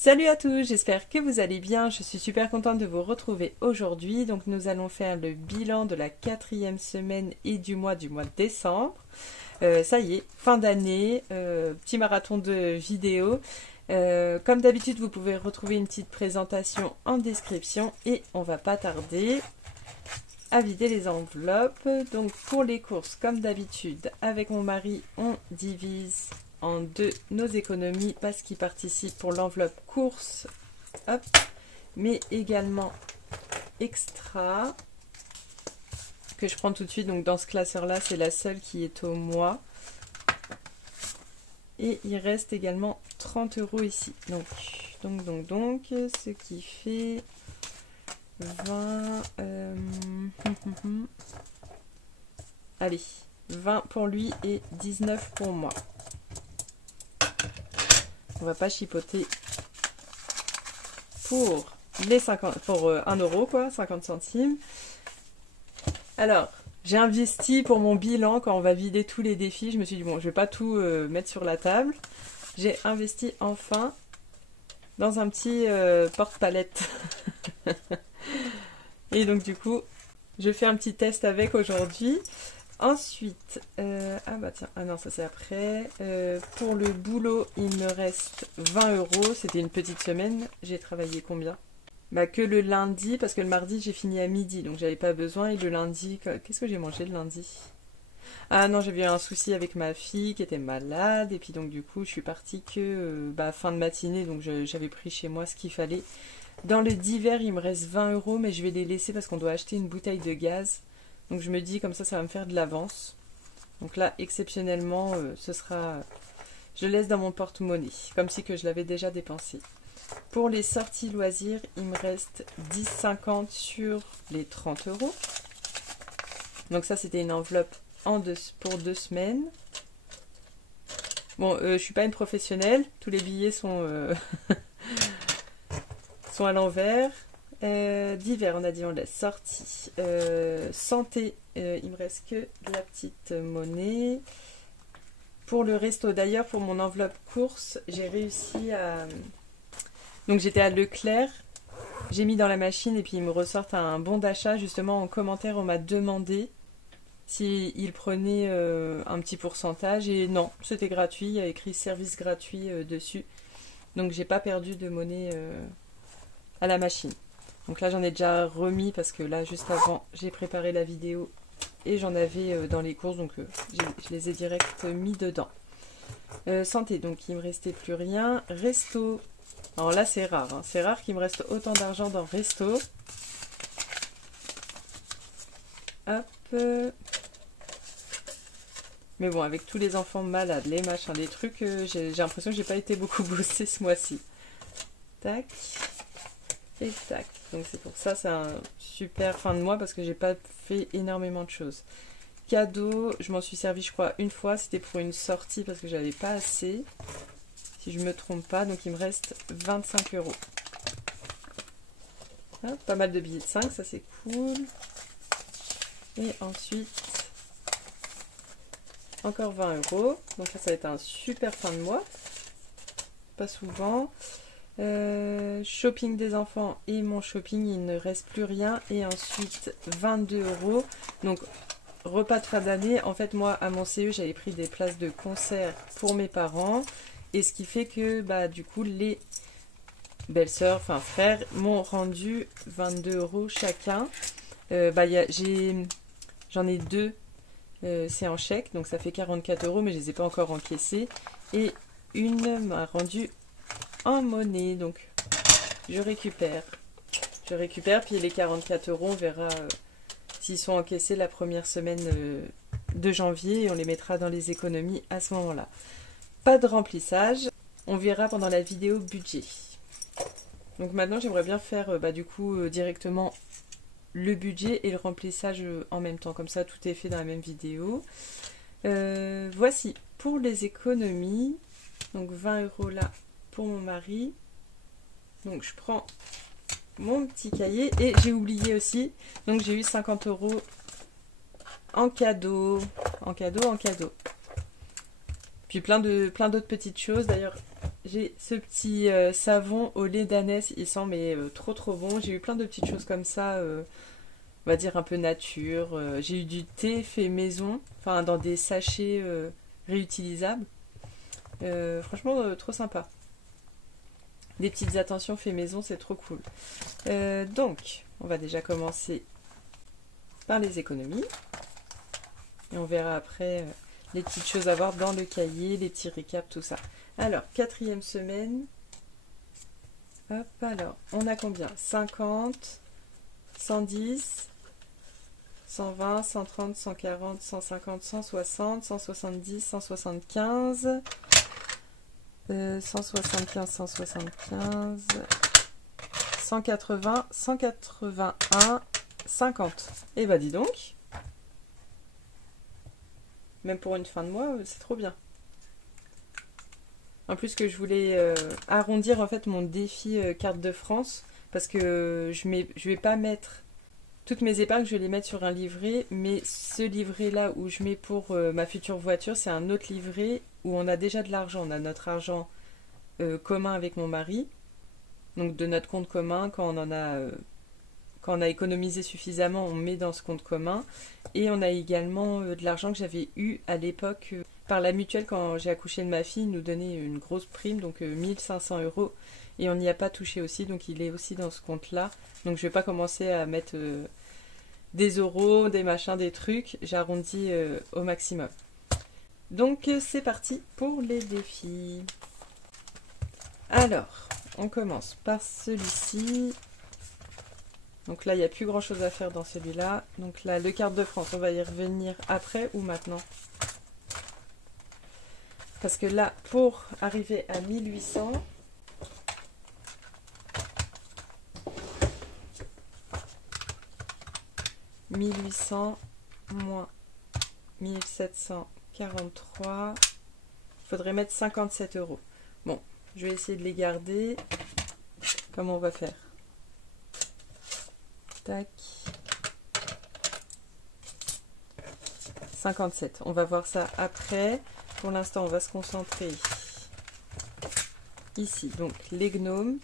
Salut à tous, j'espère que vous allez bien. Je suis super contente de vous retrouver aujourd'hui. Donc nous allons faire le bilan de la 4e semaine et du mois de décembre. Ça y est, fin d'année, petit marathon de vidéos. Comme d'habitude, vous pouvez retrouver une petite présentation en description et on va pas tarder à vider les enveloppes. Donc pour les courses, comme d'habitude, avec mon mari, on divise en deux nos économies parce qu'il participe pour l'enveloppe course, hop, mais également extra que je prends tout de suite. Donc dans ce classeur là, c'est la seule qui est au mois et il reste également 30 € ici, donc ce qui fait 20 allez, 20 pour lui et 19 pour moi. On va pas chipoter pour les 50, pour 1 € quoi, 50 centimes. Alors, j'ai investi pour mon bilan quand on va vider tous les défis. Je me suis dit bon, je vais pas tout mettre sur la table. J'ai investi enfin dans un petit porte-palette. Et donc du coup, je fais un petit test avec aujourd'hui. Ensuite, ah bah tiens, ah non, ça c'est après. Pour le boulot, il me reste 20 €. C'était une petite semaine. J'ai travaillé combien? Bah que le lundi, parce que le mardi j'ai fini à midi, donc j'avais pas besoin. Et le lundi, qu'est-ce que j'ai mangé le lundi? Ah non, j'avais eu un souci avec ma fille qui était malade. Et puis donc du coup, je suis partie que fin de matinée, donc j'avais pris chez moi ce qu'il fallait. Dans le divers, il me reste 20 €, mais je vais les laisser parce qu'on doit acheter une bouteille de gaz. Donc je me dis comme ça va me faire de l'avance. Donc là, exceptionnellement, ce sera... Je laisse dans mon porte-monnaie, comme si que je l'avais déjà dépensé. Pour les sorties loisirs, il me reste 10,50 sur les 30 €. Donc ça, c'était une enveloppe pour 2 semaines. Bon, je suis pas une professionnelle. Tous les billets sont, sont à l'envers. Divers, on a dit on laisse. Sortie. Santé, il me reste que de la petite monnaie. Pour le resto, d'ailleurs, pour mon enveloppe course, j'ai réussi à... Donc j'étais à Leclerc, j'ai mis dans la machine et puis ils me ressortent un bon d'achat. Justement, en commentaire, on m'a demandé s'ils prenaient un petit pourcentage. Et non, c'était gratuit, il y a écrit service gratuit dessus. Donc j'ai pas perdu de monnaie à la machine. Donc là, j'en ai déjà remis parce que là, juste avant, j'ai préparé la vidéo et j'en avais dans les courses. Donc je les ai direct mis dedans. Santé, donc il me restait plus rien. Resto. Alors là, c'est rare. Hein. C'est rare qu'il me reste autant d'argent dans resto. Hop. Mais bon, avec tous les enfants malades, les machins, les trucs, j'ai l'impression que j'ai pas été beaucoup bossée ce mois-ci. Tac. Et tac. Donc c'est pour ça, c'est un super fin de mois parce que j'ai pas fait énormément de choses. Cadeau, je m'en suis servi, je crois, une fois. C'était pour une sortie parce que j'avais pas assez. Si je me trompe pas, donc il me reste 25 €. Ah, pas mal de billets de 5, ça c'est cool. Et ensuite, encore 20 €. Donc là, ça va être un super fin de mois. Pas souvent. Shopping des enfants et mon shopping, il ne reste plus rien. Et ensuite, 22 €. Donc, repas de fin d'année. En fait, moi, à mon CE, j'avais pris des places de concert pour mes parents. Et ce qui fait que, du coup, les belles-sœurs, enfin frères, m'ont rendu 22 € chacun. J'en ai deux, c'est en chèque, donc ça fait 44 €, mais je les ai pas encore encaissés. Et une m'a rendu en monnaie, donc je récupère. Puis les 44 €, on verra s'ils sont encaissés la première semaine de janvier, et on les mettra dans les économies à ce moment-là. Pas de remplissage, on verra pendant la vidéo budget. Donc maintenant j'aimerais bien faire directement le budget et le remplissage en même temps, comme ça tout est fait dans la même vidéo. Voici pour les économies, donc 20 € là pour mon mari. Donc je prends mon petit cahier et j'ai oublié aussi, donc j'ai eu 50 € en cadeau, en cadeau. Puis plein d'autres petites choses. D'ailleurs, j'ai ce petit savon au lait d'ânesse, il sent mais trop trop bon. J'ai eu plein de petites choses comme ça, on va dire un peu nature. J'ai eu du thé fait maison, enfin dans des sachets réutilisables. Franchement, trop sympa. Des petites attentions fait maison, c'est trop cool. Donc, on va déjà commencer par les économies. Et on verra après les petites choses à voir dans le cahier, les petits récaps, tout ça. Alors, 4e semaine. Hop, alors, on a combien? 50, 110, 120, 130, 140, 150, 160, 170, 175, 175, 175, 180, 181, 50. Et bah dis donc, même pour une fin de mois, c'est trop bien. En plus que je voulais arrondir en fait mon défi carte de France, parce que je vais pas mettre toutes mes épargnes, je vais les mettre sur un livret, mais ce livret là où je mets pour ma future voiture, c'est un autre livret où on a déjà de l'argent. On a notre argent commun avec mon mari, donc de notre compte commun, quand on a économisé suffisamment, on met dans ce compte commun. Et on a également de l'argent que j'avais eu à l'époque par la mutuelle quand j'ai accouché de ma fille, ils nous donnait une grosse prime, donc 1500 €. Et on n'y a pas touché aussi, donc il est aussi dans ce compte-là. Donc je vais pas commencer à mettre des euros, des machins, des trucs. J'arrondis au maximum. Donc c'est parti pour les défis. Alors, on commence par celui-ci. Donc là, il n'y a plus grand chose à faire dans celui-là. Donc là, le carte de France, on va y revenir après ou maintenant. Parce que là, pour arriver à 1800, moins 1743, il faudrait mettre 57 €. Bon, je vais essayer de les garder. Comment on va faire? Tac. 57. On va voir ça après. Pour l'instant, on va se concentrer ici. Donc, les gnomes.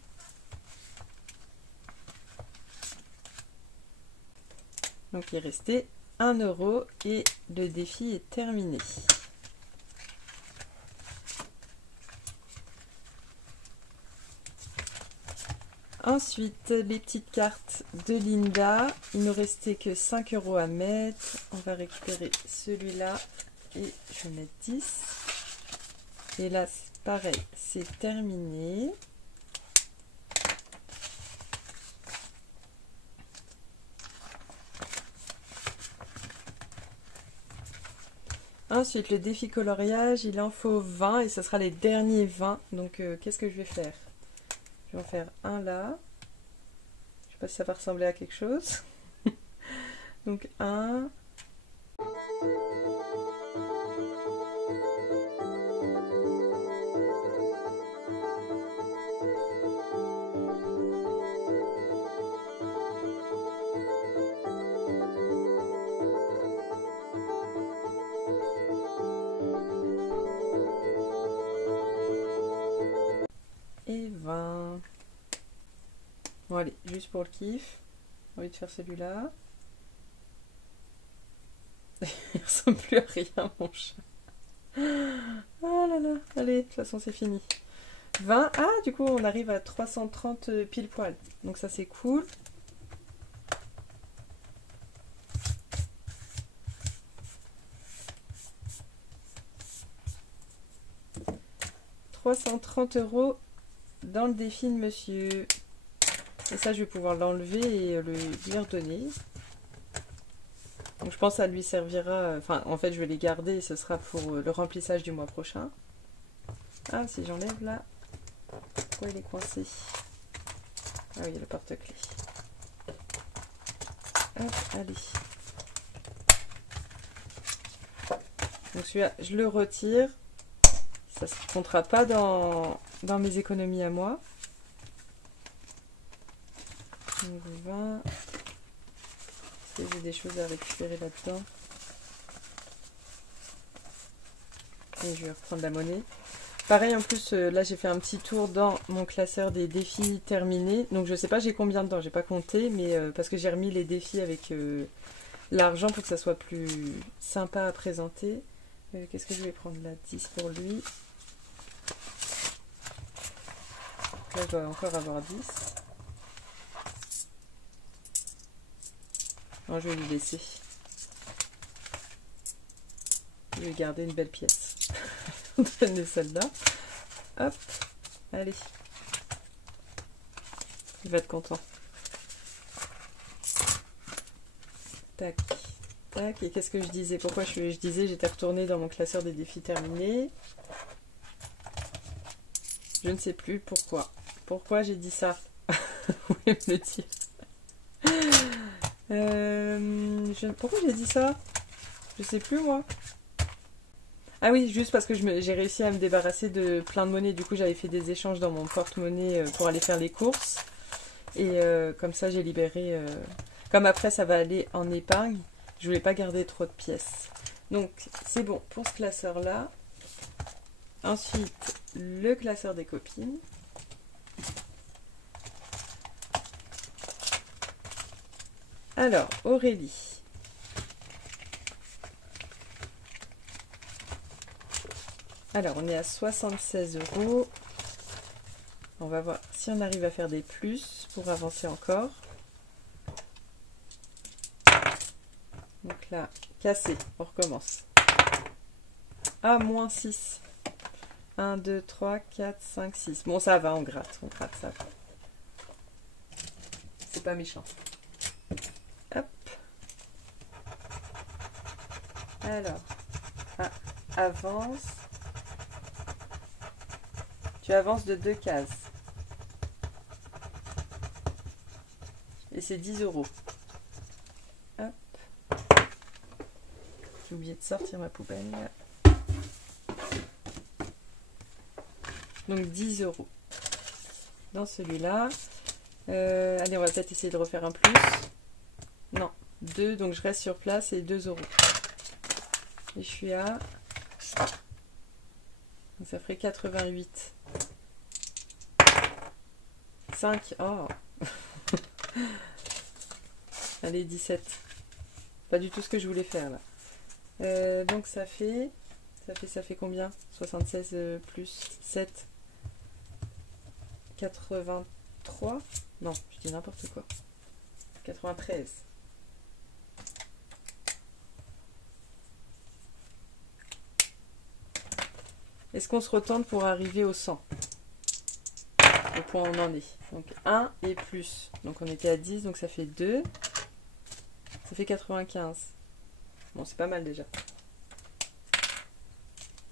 Donc, il restait 1 € et le défi est terminé. Ensuite, les petites cartes de Linda. Il ne nous restait que 5 € à mettre. On va récupérer celui-là et je vais mettre 10. Et là, pareil, c'est terminé. Ensuite, le défi coloriage, il en faut 20 et ce sera les derniers 20. Donc, qu'est-ce que je vais faire? Je vais en faire un là. Je sais pas si ça va ressembler à quelque chose. Donc, un. Et 20. Bon allez, juste pour le kiff, j'ai envie de faire celui-là. Il ressemble plus à rien mon chat. Ah là là, allez, de toute façon c'est fini. 20, ah du coup on arrive à 330 pile poil, donc ça c'est cool. €330 dans le défi de monsieur. Et ça, je vais pouvoir l'enlever et lui redonner. Donc, je pense que ça lui servira... Enfin, en fait, je vais les garder et ce sera pour le remplissage du mois prochain. Ah, si j'enlève là... Pourquoi il est coincé? Ah oui, il y a le porte-clés. Hop, allez. Donc, celui-là, je le retire. Ça ne comptera pas dans mes économies à moi. Donc 20. Est-ce que j'ai des choses à récupérer là-dedans? Et je vais reprendre la monnaie. Pareil, en plus, là, j'ai fait un petit tour dans mon classeur des défis terminés. Donc, je sais pas j'ai combien dedans, j'ai pas compté, mais parce que j'ai remis les défis avec l'argent pour que ça soit plus sympa à présenter. Qu'est-ce que je vais prendre là? 10 pour lui. Là, je dois encore avoir 10. Non, je vais lui laisser. Je vais garder une belle pièce. On donne celle-là. Hop, allez. Il va être content. Tac, tac. Et qu'est-ce que je disais? Pourquoi je disais j'étais retournée dans mon classeur des défis terminés? Je ne sais plus pourquoi. Pourquoi j'ai dit ça? Vous pouvez me le dire. Pourquoi j'ai dit ça? Je sais plus moi. Ah oui, juste parce que j'ai réussi à me débarrasser de plein de monnaie. Du coup, j'avais fait des échanges dans mon porte-monnaie pour aller faire les courses. Et comme ça, j'ai libéré... Comme après, ça va aller en épargne, je voulais pas garder trop de pièces. Donc, c'est bon pour ce classeur-là. Ensuite, le classeur des copines. Alors, Aurélie. Alors, on est à 76 €. On va voir si on arrive à faire des plus pour avancer encore. Donc là, cassé, on recommence. Ah, moins 6. 1, 2, 3, 4, 5, 6. Bon, ça va, on gratte, ça va. C'est pas méchant. Hop. Alors, avance. Tu avances de 2 cases. Et c'est 10 €. Hop. J'ai oublié de sortir ma poubelle. Donc 10 € dans celui-là. Allez, on va peut-être essayer de refaire un plus. Non, 2, donc je reste sur place et 2 €. Et je suis à... Donc ça ferait 88. 5. Oh. Allez, 17. Pas du tout ce que je voulais faire là. Donc ça fait combien? 76 plus 7. 83. Non, je dis n'importe quoi. 93. Est-ce qu'on se retente pour arriver au 100? Au point où on en est. Donc 1 et plus. Donc on était à 10, donc ça fait 2. Ça fait 95. Bon, c'est pas mal déjà.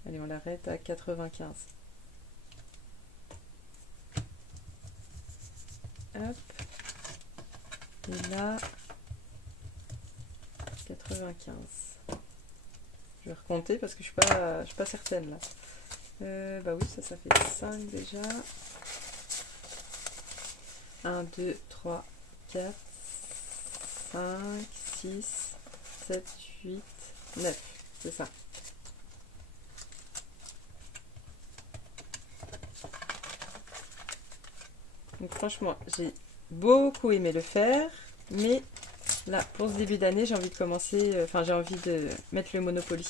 Allez, on l'arrête à 95. Hop. Et là, 95. Je vais recompter parce que je suis pas certaine là. Bah oui, ça fait 5 déjà. 1, 2, 3, 4, 5, 6, 7, 8, 9. C'est ça. Donc franchement, j'ai beaucoup aimé le faire, mais là, pour ce début d'année, j'ai envie de commencer, j'ai envie de mettre le Monopoly.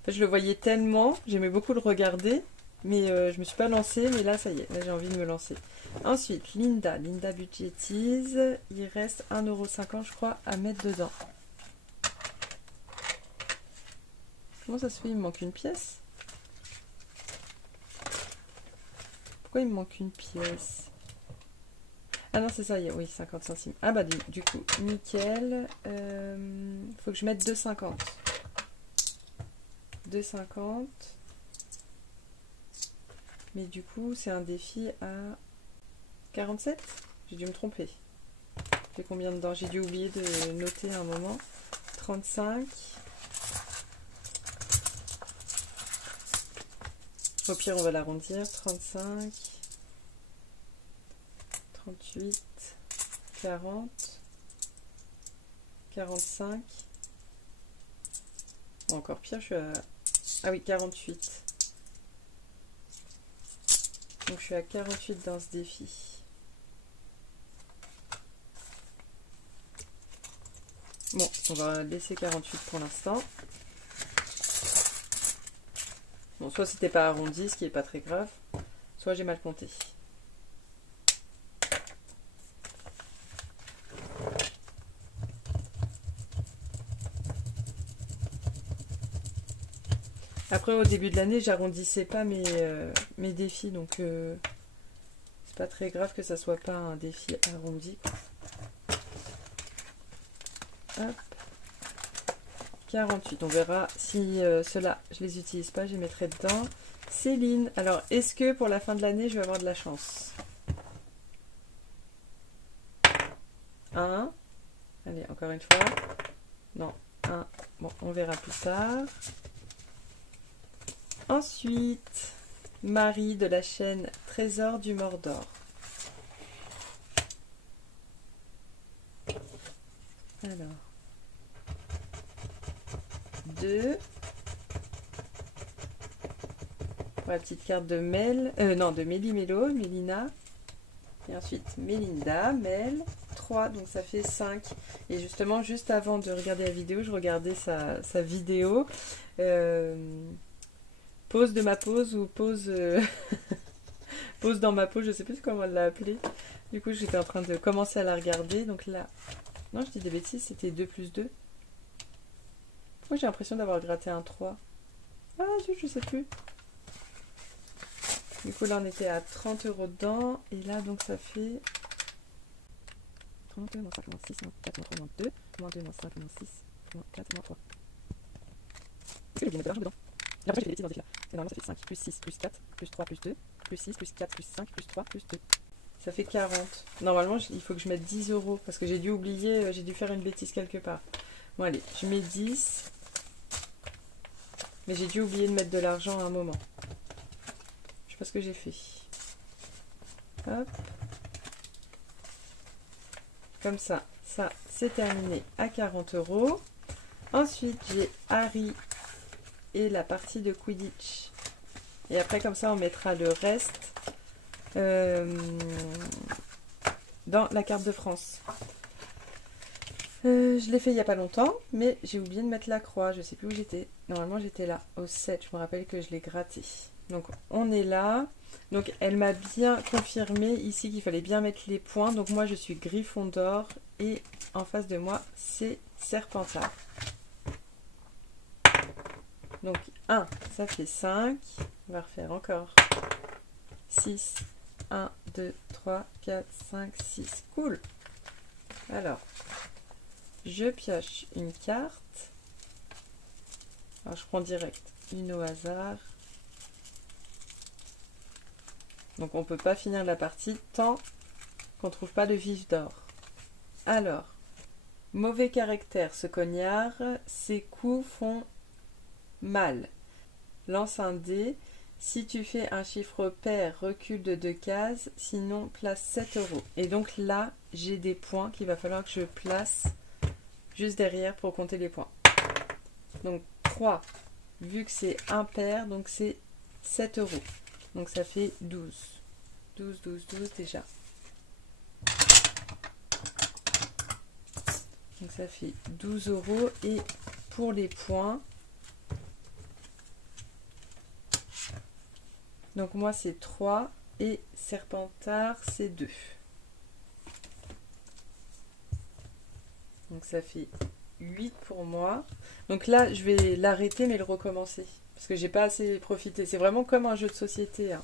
En fait, je le voyais tellement, j'aimais beaucoup le regarder, mais je me suis pas lancée, mais là, ça y est, là j'ai envie de me lancer. Ensuite, Linda budgétise, il reste 1,50 € je crois à mettre dedans. Comment ça se fait? Il me manque une pièce? Pourquoi il me manque une pièce? Ah non, c'est ça, oui, 50 centimes. Ah bah du coup, nickel. Faut que je mette 2,50. 2,50. Mais du coup, c'est un défi à 47? J'ai dû me tromper. J'ai combien dedans? J'ai dû oublier de noter un moment. 35. Au pire, on va l'arrondir. 35. 38. 40. 45. Bon, encore pire, je suis Ah oui, 48. Donc je suis à 48 dans ce défi. Bon, on va laisser 48 pour l'instant. Bon, soit c'était pas arrondi, ce qui est pas très grave, soit j'ai mal compté. Après, au début de l'année, j'arrondissais pas mes défis, donc c'est pas très grave que ça soit pas un défi arrondi. Hop. 48, on verra si ceux-là, je les utilise pas, je les mettrai dedans. Céline, alors est-ce que pour la fin de l'année, je vais avoir de la chance? 1. Allez, encore une fois. Non, 1. Bon, on verra plus tard. Ensuite, Marie de la chaîne Trésor du Mordor. Alors, 2. Pour la petite carte de de Méli-Mélo, Mélina. Et ensuite, Mélinda, Mel. 3, donc ça fait 5. Et justement, juste avant de regarder la vidéo, je regardais sa vidéo. Pause de ma pause ou pause... pause dans ma pause, je sais plus comment elle l'a appelée. Du coup, j'étais en train de commencer à la regarder. Donc là... Non, je dis des bêtises, c'était 2 plus 2. Pourquoi j'ai l'impression d'avoir gratté un 3? Ah, je sais plus. Du coup, là, on était à 30 € dedans. Et là, donc, ça fait... 30, moins 5, moins 6, moins 4, moins 3, moins 2. Moins 2, moins 5, moins 6, moins 4, moins 3. Est-ce que j'ai bien mettre de l'argent dedans? J'ai l'impression que j'ai fait des bêtises dans ce défi-là. Normalement, ça fait 5, plus 6, plus 4, plus 3, plus 2, plus 6, plus 4, plus 5, plus 3, plus 2. Ça fait 40. Normalement, il faut que je mette 10 € parce que j'ai dû oublier, j'ai dû faire une bêtise quelque part. Bon, allez, je mets 10. Mais j'ai dû oublier de mettre de l'argent à un moment. Je sais pas ce que j'ai fait. Hop. Comme ça, c'est terminé à 40 €. Ensuite, j'ai Harry et la partie de Quidditch. Et après, comme ça, on mettra le reste dans la carte de France. Je l'ai fait il n'y a pas longtemps, mais j'ai oublié de mettre la croix. Je sais plus où j'étais. Normalement, j'étais là, au 7. Je me rappelle que je l'ai gratté. Donc, on est là. Donc, elle m'a bien confirmé ici qu'il fallait bien mettre les points. Donc, moi, je suis Gryffondor. Et en face de moi, c'est Serpentard. Donc, 1, ça fait 5. On va refaire encore. 6. 1, 2, 3, 4, 5, 6. Cool. Alors, je pioche une carte. Alors, je prends direct une au hasard. Donc, on ne peut pas finir la partie tant qu'on ne trouve pas de vif d'or. Alors, mauvais caractère, ce cognard. Ses coups font mal. Lance un dé. Si tu fais un chiffre pair, recule de 2 cases. Sinon, place 7 €. Et donc là, j'ai des points qu'il va falloir que je place juste derrière pour compter les points. Donc 3, vu que c'est impair, donc c'est 7 €. Donc ça fait 12. 12, 12, 12 déjà. Donc ça fait 12 €. Et pour les points, donc moi c'est 3 et Serpentard c'est 2. Donc ça fait 8 pour moi. Donc là, je vais l'arrêter mais le recommencer. Parce que j'ai pas assez profité. C'est vraiment comme un jeu de société. Hein.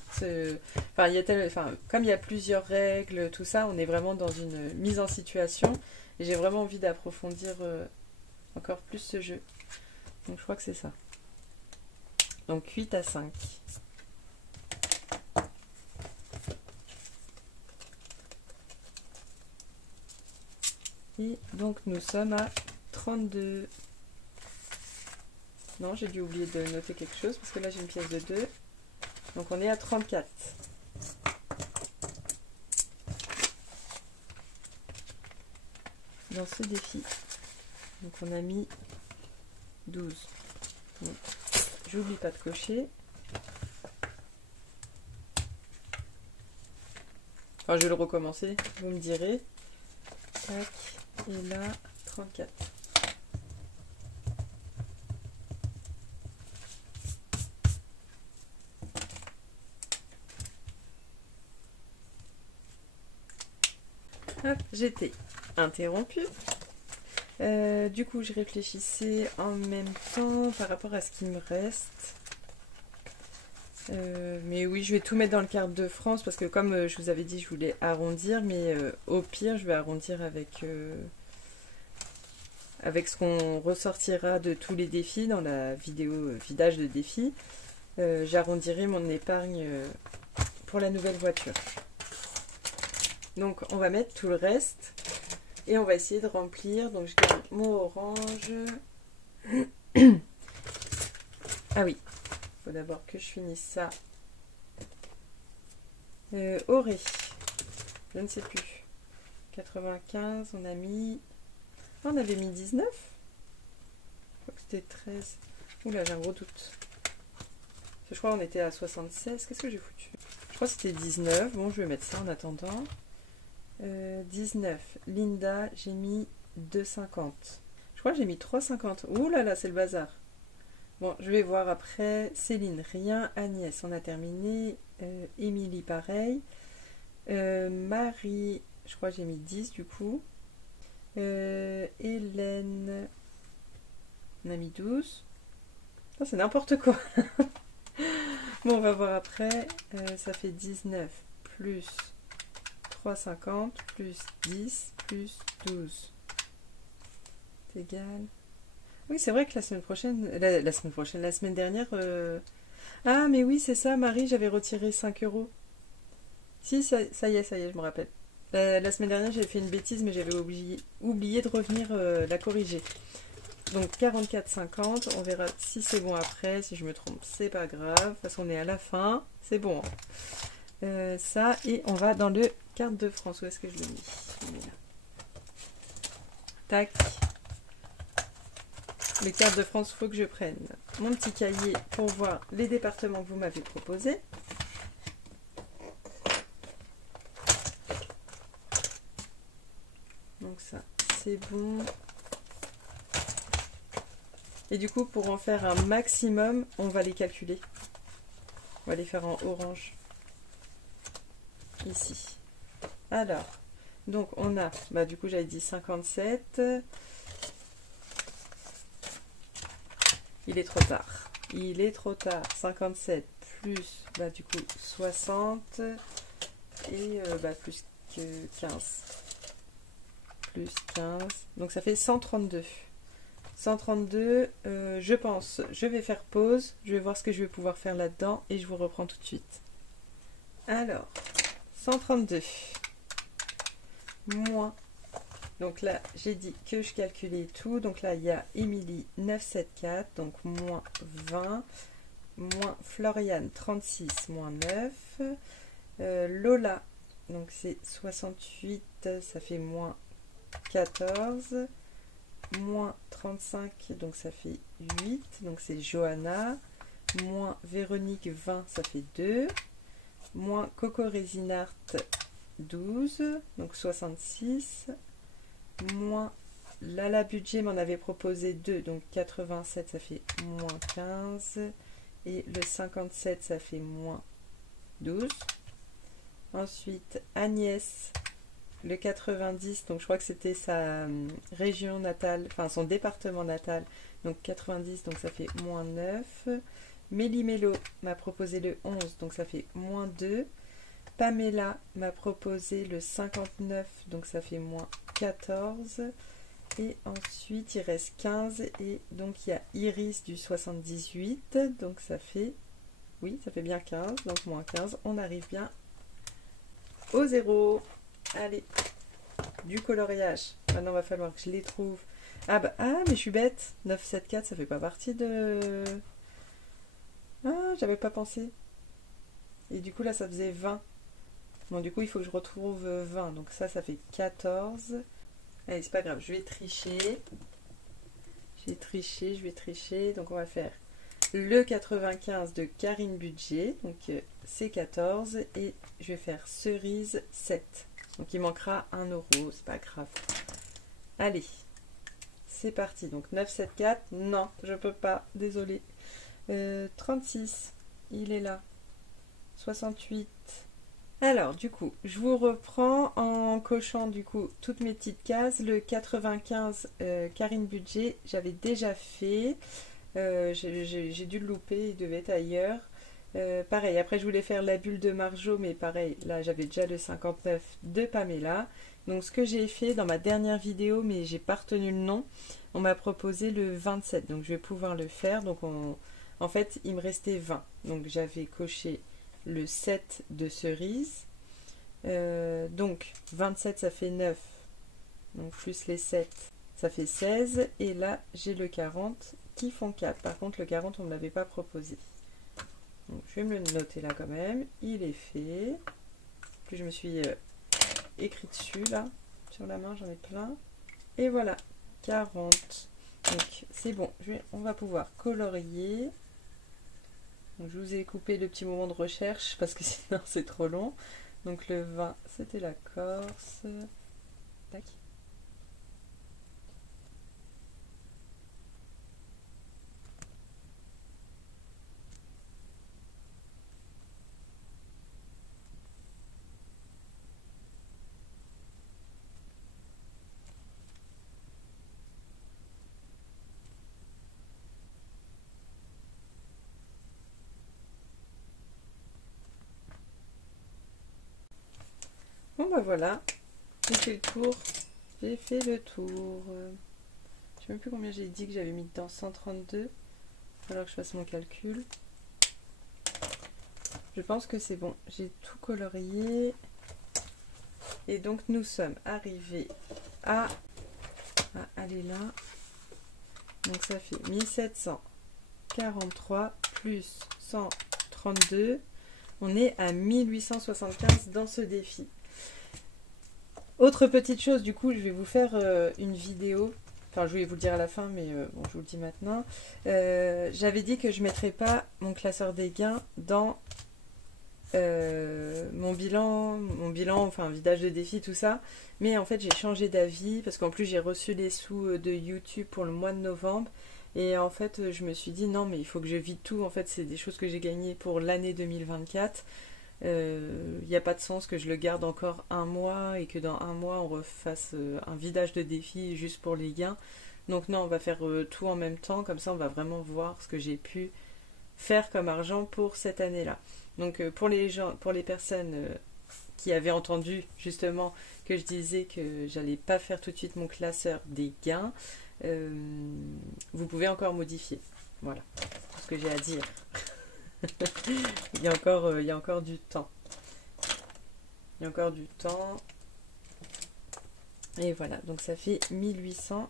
Comme il y a plusieurs règles, tout ça, on est vraiment dans une mise en situation. Et j'ai vraiment envie d'approfondir encore plus ce jeu. Donc je crois que c'est ça. Donc 8 à 5. Et donc nous sommes à 32. Non, j'ai dû oublier de noter quelque chose parce que là j'ai une pièce de 2. Donc on est à 34. Dans ce défi. Donc on a mis 12. Donc, j'oublie pas de cocher. Enfin, je vais le recommencer, vous me direz. Tac, et là, 34. Hop, j'étais interrompue. Du coup, je réfléchissais en même temps par rapport à ce qui me reste. Mais oui, je vais tout mettre dans le carte de France parce que comme je vous avais dit, je voulais arrondir, mais au pire, je vais arrondir avec ce qu'on ressortira de tous les défis dans la vidéo vidage de défis. J'arrondirai mon épargne pour la nouvelle voiture. Donc, on va mettre tout le reste et on va essayer de remplir. Donc, je garde mon orange. Ah oui. Il faut d'abord que je finisse ça. Auré, je ne sais plus. 95, on a mis... Oh, on avait mis 19. Je crois que c'était 13. Oula, j'ai un gros doute. Je crois qu'on était à 76. Qu'est-ce que j'ai foutu? Je crois que c'était 19. Bon, je vais mettre ça en attendant. 19. Linda, j'ai mis 2,50. Je crois que j'ai mis 3,50. Ouh là là, c'est le bazar. Bon, je vais voir après. Céline, rien. Agnès, on a terminé. Émilie, pareil. Marie, je crois que j'ai mis 10 du coup. Hélène, on a mis 12. Oh, c'est n'importe quoi. Bon, on va voir après. Ça fait 19 plus 3,50 plus 10 plus 12. C'est égal. Oui, c'est vrai que la semaine prochaine, la semaine dernière... Ah, mais oui, c'est ça, Marie, j'avais retiré 5 €. Si, ça y est, je me rappelle. La semaine dernière, j'avais fait une bêtise, mais j'avais oublié de revenir la corriger. Donc, 44,50, on verra si c'est bon après. Si je me trompe, c'est pas grave. De toute façon, on est à la fin, c'est bon. Ça, et on va dans le carte de France. Où est-ce que je l'ai mis? Tac. Les cartes de France, il faut que je prenne mon petit cahier pour voir les départements que vous m'avez proposés. Donc ça, c'est bon. Et du coup, pour en faire un maximum, on va les calculer. On va les faire en orange. Ici. Alors, donc on a, bah du coup j'avais dit 57. Il est trop tard. Il est trop tard. 57 plus, bah du coup 60 et plus que 15. Plus 15. Donc ça fait 132. 132, je pense, je vais faire pause. Je vais voir ce que je vais pouvoir faire là-dedans et je vous reprends tout de suite. Alors, 132 moins... Donc là, j'ai dit que je calculais tout. Donc là, il y a Émilie 974, donc moins 20, moins Floriane 36, moins 9. Lola, donc c'est 68, ça fait moins 14, moins 35, donc ça fait 8, donc c'est Johanna, moins Véronique 20, ça fait 2, moins Coco Résinart 12, donc 66, moins Lala Budget m'en avait proposé 2, donc 87, ça fait moins 15, et le 57, ça fait moins 12. Ensuite, Agnès, le 90, donc je crois que c'était sa région natale, enfin son département natal, donc 90, donc ça fait moins 9. Méli-Mélo m'a proposé le 11, donc ça fait moins 2. Pamela m'a proposé le 59, donc ça fait moins 14. Et ensuite, il reste 15. Et donc, il y a Iris du 78. Donc, ça fait... Oui, ça fait bien 15. Donc, moins 15. On arrive bien au 0. Allez, du coloriage. Maintenant, il va falloir que je les trouve. Ah, mais je suis bête. 974, ça fait pas partie de... Ah, j'avais pas pensé. Et du coup, là, ça faisait 20. Bon, du coup, il faut que je retrouve 20. Donc ça fait 14. Allez, c'est pas grave, je vais tricher. Je vais tricher. Donc on va faire le 95 de Karine Budget, donc c'est 14, et je vais faire cerise 7. Donc il manquera 1 euro, c'est pas grave. Allez, c'est parti. Donc 9, 7, 4, non, je peux pas, désolé. 36, il est là. 68. Alors, du coup, je vous reprends en cochant du coup toutes mes petites cases. Le 95 Karine Budget, j'avais déjà fait. J'ai dû le louper, il devait être ailleurs. Pareil, après je voulais faire la bulle de Marjo, mais pareil, là j'avais déjà le 59 de Pamela. Donc ce que j'ai fait dans ma dernière vidéo, mais j'ai pas retenu le nom, on m'a proposé le 27, donc je vais pouvoir le faire. Donc en fait, il me restait 20. Donc j'avais coché le 7 de cerise. Donc 27 ça fait 9, donc plus les 7 ça fait 16, et là j'ai le 40 qui font 4. Par contre le 40 on ne me l'avait pas proposé, donc je vais me le noter là quand même. Il est fait, puis je me suis écrit dessus là sur la main, j'en ai plein, et voilà 40. Donc c'est bon, on va pouvoir colorier. Donc je vous ai coupé le petit moment de recherche parce que sinon c'est trop long. Donc le 20 c'était la Corse. Tac. Bon bah voilà, j'ai fait le tour. J'ai fait le tour. Je sais même plus combien j'ai dit que j'avais mis dedans. 132. Alors que je fasse mon calcul. Je pense que c'est bon. J'ai tout colorié. Et donc nous sommes arrivés à aller là. Donc ça fait 1743 plus 132. On est à 1875 dans ce défi. Autre petite chose, du coup, je vais vous faire une vidéo. Enfin, je voulais vous le dire à la fin, mais bon, je vous le dis maintenant. J'avais dit que je ne mettrais pas mon classeur des gains dans mon bilan, enfin, vidage de défi, tout ça. Mais en fait, j'ai changé d'avis parce qu'en plus, j'ai reçu les sous de YouTube pour le mois de novembre. Et en fait, je me suis dit, non, mais il faut que je vide tout. En fait, c'est des choses que j'ai gagnées pour l'année 2024. Il n'y a pas de sens que je le garde encore un mois et que dans un mois on refasse un vidage de défi juste pour les gains. Donc non, on va faire tout en même temps, comme ça on va vraiment voir ce que j'ai pu faire comme argent pour cette année-là. Donc pour les personnes qui avaient entendu justement que je disais que j'allais pas faire tout de suite mon classeur des gains, vous pouvez encore modifier. Voilà, tout ce que j'ai à dire. il y a encore du temps. Il y a encore du temps. Et voilà, donc ça fait 1875.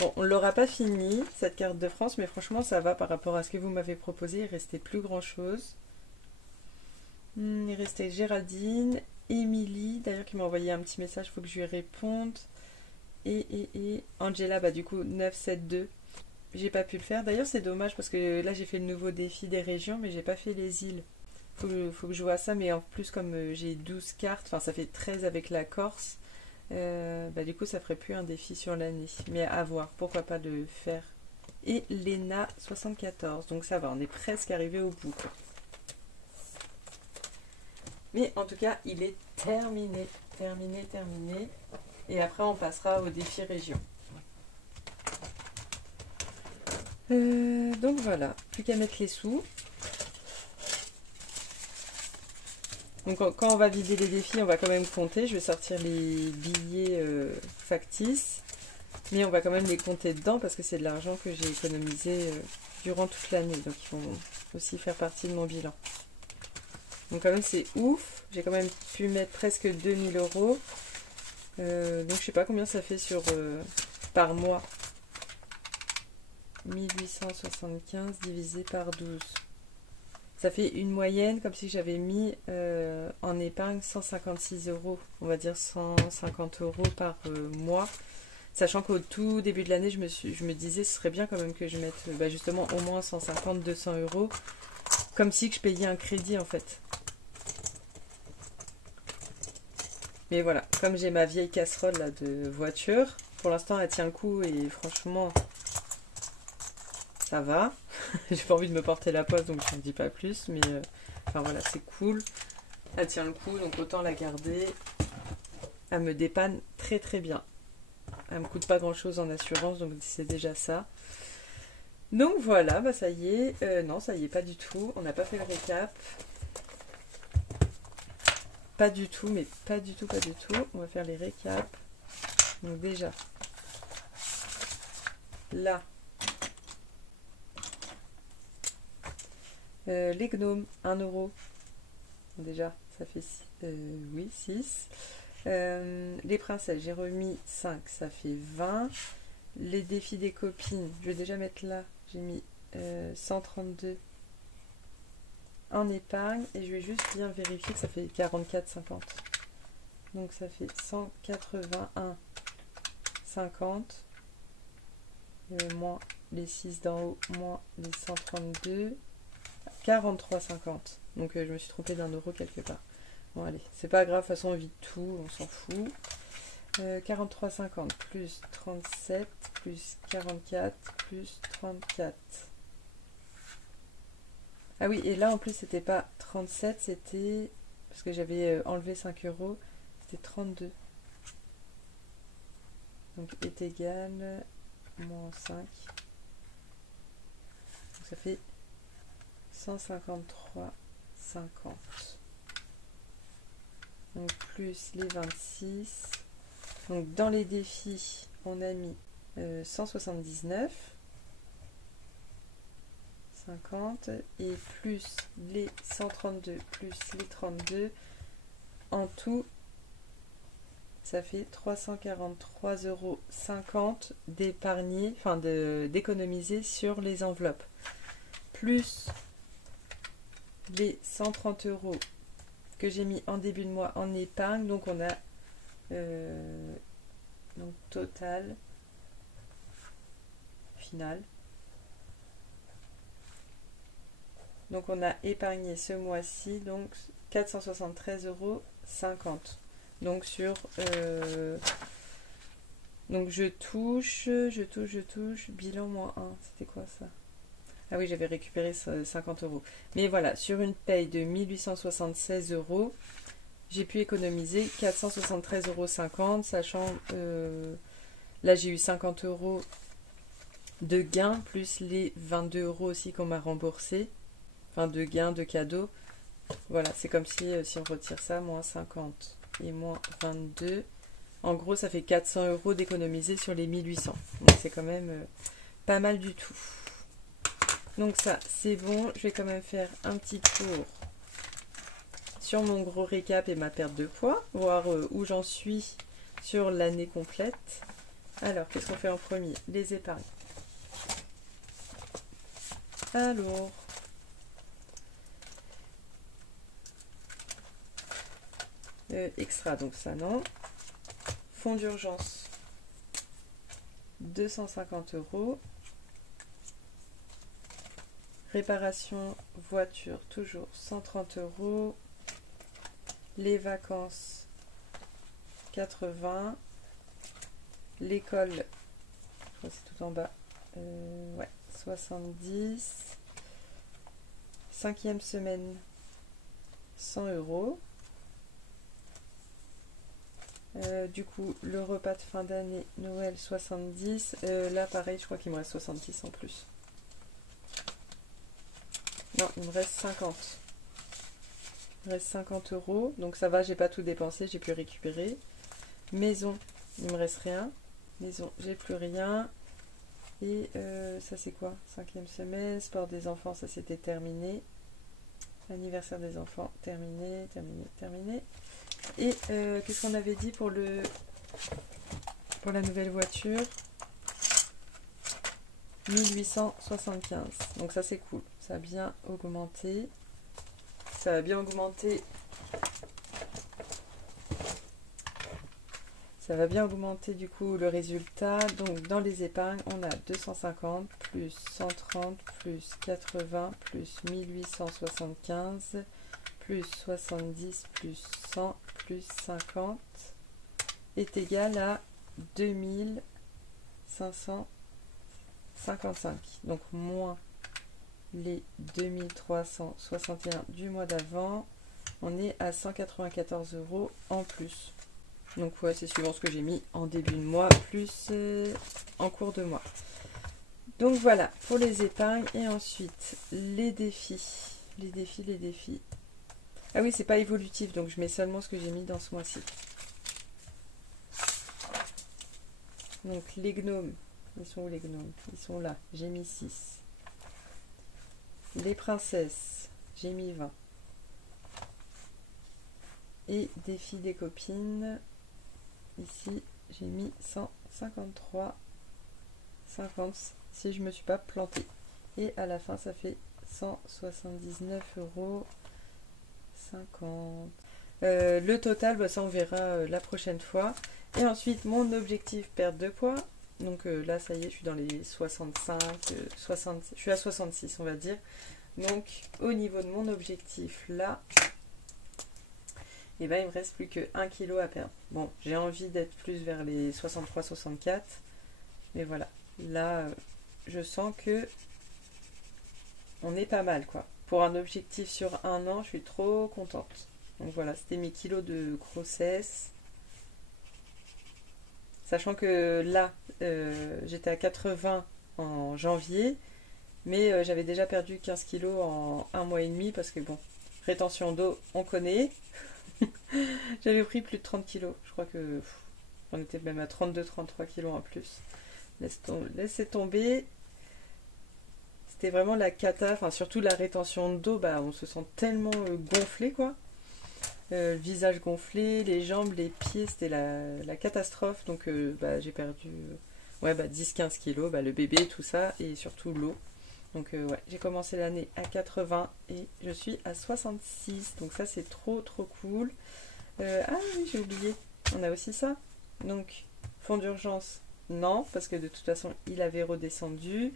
Bon, on ne l'aura pas fini, cette carte de France, mais franchement, ça va par rapport à ce que vous m'avez proposé. Il restait plus grand-chose. Il restait Géraldine, Émilie, d'ailleurs, qui m'a envoyé un petit message, il faut que je lui réponde. Et Angela, bah du coup 972, j'ai pas pu le faire. D'ailleurs c'est dommage parce que là j'ai fait le nouveau défi des régions, mais j'ai pas fait les îles. Faut que je vois ça, mais en plus comme j'ai 12 cartes, enfin ça fait 13 avec la Corse, bah du coup ça ferait plus un défi sur l'année. Mais à voir, pourquoi pas le faire. Et Léna 74, donc ça va, on est presque arrivé au bout. Mais en tout cas il est terminé. Et après, on passera au défi région. Donc voilà, plus qu'à mettre les sous. Donc quand on va vider les défis, on va quand même compter. Je vais sortir les billets factices. Mais on va quand même les compter dedans parce que c'est de l'argent que j'ai économisé durant toute l'année. Donc ils vont aussi faire partie de mon bilan. Donc quand même c'est ouf. J'ai quand même pu mettre presque 2000 €. Donc je sais pas combien ça fait par mois. 1875 divisé par 12. Ça fait une moyenne comme si j'avais mis en épargne 156 €. On va dire 150 € par mois. Sachant qu'au tout début de l'année, je me disais ce serait bien quand même que je mette justement au moins 150-200 euros. Comme si que je payais un crédit en fait. Mais voilà, comme j'ai ma vieille casserole là, de voiture, pour l'instant elle tient le coup et franchement ça va. J'ai pas envie de me porter la poisse donc je ne dis pas plus. Mais enfin voilà, c'est cool. Elle tient le coup donc autant la garder. Elle me dépanne très très bien. Elle me coûte pas grand chose en assurance donc c'est déjà ça. Donc voilà, bah ça y est. Non, ça y est, pas du tout. On n'a pas fait le récap. Pas du tout, mais pas du tout, pas du tout. On va faire les récaps. Donc déjà, là, les gnomes, 1 euro. Déjà, ça fait oui, 6. Les princesses, j'ai remis 5, ça fait 20. Les défis des copines, je vais déjà mettre là. J'ai mis 132 en épargne et je vais juste bien vérifier que ça fait 44,50. Donc ça fait 181,50 moins les 6 d'en haut moins les 132, 43,50. Donc je me suis trompée d'1 euro quelque part. Bon allez, c'est pas grave, de toute façon on vide tout, on s'en fout. 43,50 plus 37 plus 44 plus 34. Ah oui, et là en plus c'était pas 37, c'était, parce que j'avais enlevé 5 euros, c'était 32. Donc est égal, moins 5. Donc ça fait 153,50. Donc plus les 26. Donc dans les défis, on a mis 179. 50 et plus les 132 plus les 32, en tout ça fait 343,50 € d'épargner, enfin d'économiser sur les enveloppes, plus les 130 € que j'ai mis en début de mois en épargne. Donc on a donc total final. Donc on a épargné ce mois-ci donc 473,50 €. Donc sur donc je touche bilan moins 1. C'était quoi ça? Ah oui, j'avais récupéré 50 €. Mais voilà, sur une paye de 1876 €, j'ai pu économiser 473,50 €, sachant là j'ai eu 50 € de gains plus les 22 € aussi qu'on m'a remboursé. Enfin de gains, de cadeaux. Voilà, c'est comme si on retire ça, moins 50 et moins 22. En gros, ça fait 400 € d'économiser sur les 1800. Donc c'est quand même pas mal du tout. Donc ça, c'est bon. Je vais quand même faire un petit tour sur mon gros récap et ma perte de poids. Voir où j'en suis sur l'année complète. Alors, qu'est-ce qu'on fait en premier? Les épargnes. Alors... extra, donc ça non. Fonds d'urgence 250 €. Réparation voiture toujours 130 €. Les vacances 80. L'école, je crois que c'est tout en bas, ouais, 70. 5e semaine 100 €. Du coup, le repas de fin d'année, Noël 70. Là, pareil, je crois qu'il me reste 70 en plus. Non, il me reste 50. Il me reste 50 €. Donc ça va, j'ai pas tout dépensé, j'ai pu récupérer. Maison, il me reste rien. Maison, j'ai plus rien. Et ça, c'est quoi? 5e semaine, sport des enfants, ça c'était terminé. Anniversaire des enfants, terminé, terminé, terminé. Et qu'est-ce qu'on avait dit pour la nouvelle voiture? 1875. Donc ça c'est cool. Ça a bien augmenté. Ça Ça va bien augmenter du coup le résultat. Donc dans les épargnes, on a 250 plus 130 plus 80 plus 1875 plus 70 plus 100 plus 50 est égal à 2555. Donc moins les 2361 du mois d'avant, on est à 194 € en plus. Donc ouais, c'est suivant ce que j'ai mis en début de mois, plus en cours de mois. Donc voilà, pour les épargnes. Et ensuite, les défis. Les défis. Ah oui, c'est pas évolutif, donc je mets seulement ce que j'ai mis dans ce mois-ci. Donc les gnomes. Ils sont où les gnomes? Ils sont là, j'ai mis 6. Les princesses, j'ai mis 20. Et défi des copines, ici j'ai mis 153, 50 si je me suis pas plantée. Et à la fin ça fait 179 € 50. Le total, bah, ça on verra la prochaine fois. Et ensuite mon objectif perte de poids. Donc là ça y est, je suis dans les 65, 60, je suis à 66 on va dire. Donc au niveau de mon objectif là, et ben il me reste plus que 1 kg à perdre. Bon, j'ai envie d'être plus vers les 63-64, mais voilà, là je sens que on est pas mal quoi. Pour un objectif sur un an, je suis trop contente. Donc voilà, c'était mes kilos de grossesse. Sachant que là, j'étais à 80 en janvier, mais j'avais déjà perdu 15 kilos en un mois et demi parce que bon, rétention d'eau, on connaît. J'avais pris plus de 30 kilos. Je crois que on était même à 32-33 kilos en plus. Laissez tomber. C'était vraiment la cata, enfin surtout la rétention d'eau, bah, on se sent tellement gonflé quoi. Le visage gonflé, les jambes, les pieds, c'était la catastrophe. Donc bah, j'ai perdu ouais, bah, 10-15 kilos, bah, le bébé, tout ça, et surtout l'eau. Donc ouais, j'ai commencé l'année à 80 et je suis à 66. Donc ça c'est trop cool. Ah oui, j'ai oublié, on a aussi ça. Donc fonds d'urgence, non, parce que de toute façon il avait redescendu.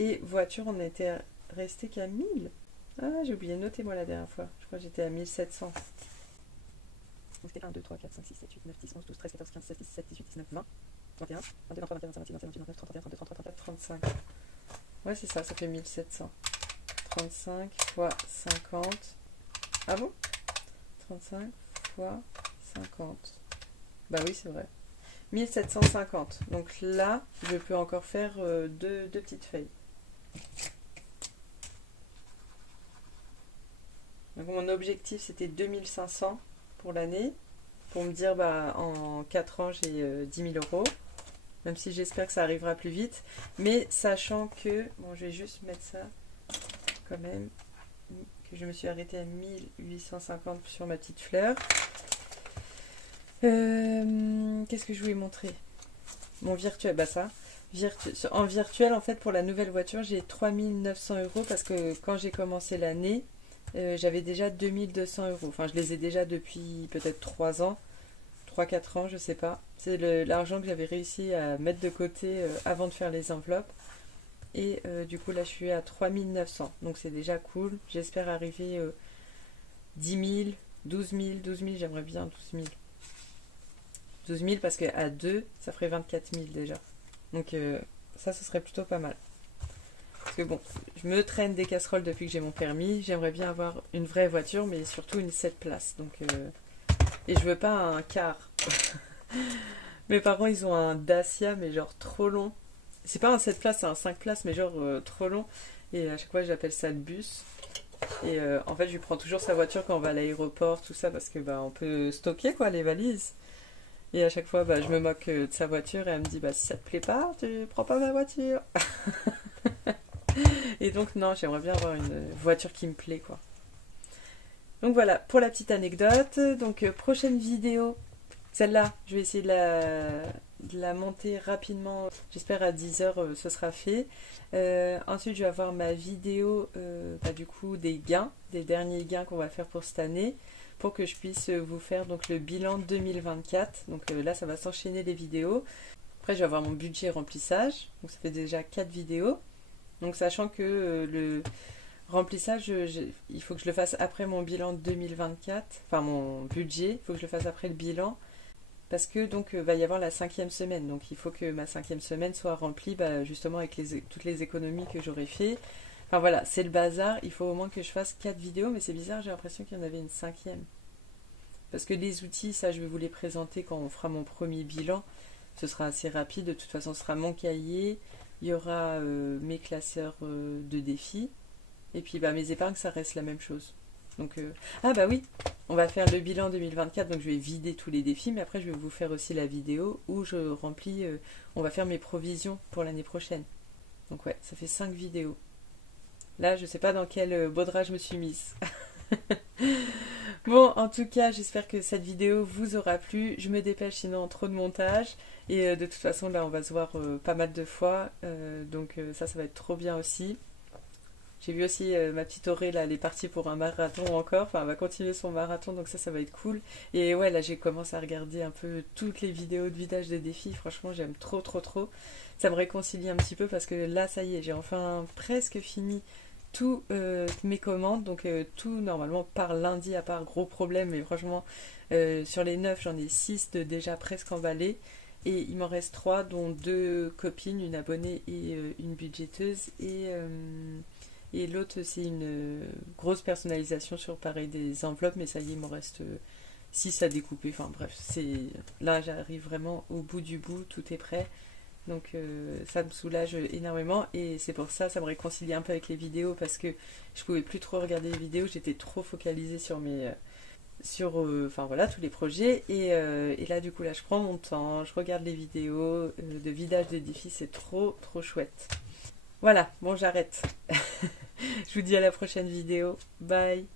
Et voiture, on était resté qu'à 1000. Ah, j'ai oublié, notez-moi la dernière fois. Je crois que j'étais à 1700. Donc c'était 1, 2, 3, 4, 5, 6, 7, 8, 9, 10, 11, 12, 13, 14, 15, 16, 17, 18, 19, 20, 21, 22, 23, 24, 25, 26, 27, 29, 30, 31, 32, 33, 34, 35. Ouais, c'est ça fait 1700. 35 fois 50. Ah bon? 35 fois 50. Bah oui, c'est vrai. 1750. Donc là, je peux encore faire deux petites feuilles. Donc mon objectif c'était 2500 pour l'année. Pour me dire bah en 4 ans j'ai 10 000 €. Même si j'espère que ça arrivera plus vite. Mais sachant que, bon je vais juste mettre ça quand même, que je me suis arrêtée à 1850 sur ma petite fleur. Qu'est-ce que je voulais montrer? Mon virtuel, bah ça. En virtuel, en fait, pour la nouvelle voiture, j'ai 3900 € parce que quand j'ai commencé l'année, j'avais déjà 2200 €. Enfin, je les ai déjà depuis peut-être 3 ans, 3-4 ans, je sais pas. C'est l'argent que j'avais réussi à mettre de côté avant de faire les enveloppes. Et du coup, là, je suis à 3900. Donc, c'est déjà cool. J'espère arriver 10 000, 12 000, 12 000, j'aimerais bien 12 000. 12 000 parce qu'à 2, ça ferait 24 000 déjà. Donc ça, ce serait plutôt pas mal. Parce que bon, je me traîne des casseroles depuis que j'ai mon permis. J'aimerais bien avoir une vraie voiture, mais surtout une 7 places. Donc, et je veux pas un car. Mes parents, ils ont un Dacia, mais genre trop long. C'est pas un 7 places, c'est un 5 places, mais genre trop long. Et à chaque fois, j'appelle ça le bus. Et en fait, je lui prends toujours sa voiture quand on va à l'aéroport, tout ça, parce que bah, on peut stocker quoi, les valises. Et à chaque fois, bah, je me moque de sa voiture et elle me dit bah, si ça te plaît pas, tu prends pas ma voiture. Et donc, non, j'aimerais bien avoir une voiture qui me plaît, quoi. Donc voilà, pour la petite anecdote. Donc, prochaine vidéo, celle-là, je vais essayer de la monter rapidement. J'espère à 10h, ce sera fait. Ensuite, je vais avoir ma vidéo, bah, du coup, des gains, des derniers gains qu'on va faire pour cette année. pour que je puisse vous faire donc le bilan 2024. Donc là, ça va s'enchaîner les vidéos. Après, je vais avoir mon budget remplissage. Donc ça fait déjà 4 vidéos. Donc sachant que le remplissage, il faut que je le fasse après mon bilan 2024. Enfin, mon budget, il faut que je le fasse après le bilan. Parce que donc va y avoir la 5e semaine. Donc il faut que ma 5e semaine soit remplie justement avec toutes les économies que j'aurais fait. Enfin voilà, c'est le bazar. Il faut au moins que je fasse 4 vidéos. Mais c'est bizarre, j'ai l'impression qu'il y en avait une 5e. Parce que les outils, ça je vais vous les présenter quand on fera mon premier bilan. Ce sera assez rapide. De toute façon, ce sera mon cahier. Il y aura mes classeurs de défis. Et puis mes épargnes, ça reste la même chose. Donc, ah bah oui, on va faire le bilan 2024, donc je vais vider tous les défis, mais après je vais vous faire aussi la vidéo où je remplis, on va faire mes provisions pour l'année prochaine. Donc ouais, ça fait 5 vidéos. Là, je sais pas dans quel beau je me suis mise. Bon, en tout cas, j'espère que cette vidéo vous aura plu. Je me dépêche, sinon trop de montage. Et de toute façon, là, on va se voir pas mal de fois. Donc ça va être trop bien aussi. J'ai vu aussi ma petite Aurée, là, elle est partie pour un marathon encore. Enfin, elle va continuer son marathon, donc ça va être cool. Et ouais, là, j'ai commencé à regarder un peu toutes les vidéos de vidage de défis. Franchement, j'aime trop, trop, trop. Ça me réconcilie un petit peu parce que là, ça y est, j'ai enfin presque fini tous mes commandes. Donc, tout, normalement, par lundi, à part gros problème. Mais franchement, sur les 9, j'en ai 6 de déjà presque emballés. Et il m'en reste 3, dont 2 copines, une abonnée et une budgéteuse. Et l'autre, c'est une grosse personnalisation sur pareil des enveloppes, mais ça y est, il m'en reste 6 à découper. Enfin bref, là j'arrive vraiment au bout du bout, tout est prêt. Donc ça me soulage énormément et c'est pour ça, ça me réconcilie un peu avec les vidéos parce que je pouvais plus trop regarder les vidéos, j'étais trop focalisée sur enfin voilà, tous les projets. Et là du coup, là je prends mon temps, je regarde les vidéos de vidage de défis, c'est trop trop chouette. Voilà, bon j'arrête. Je vous dis à la prochaine vidéo. Bye.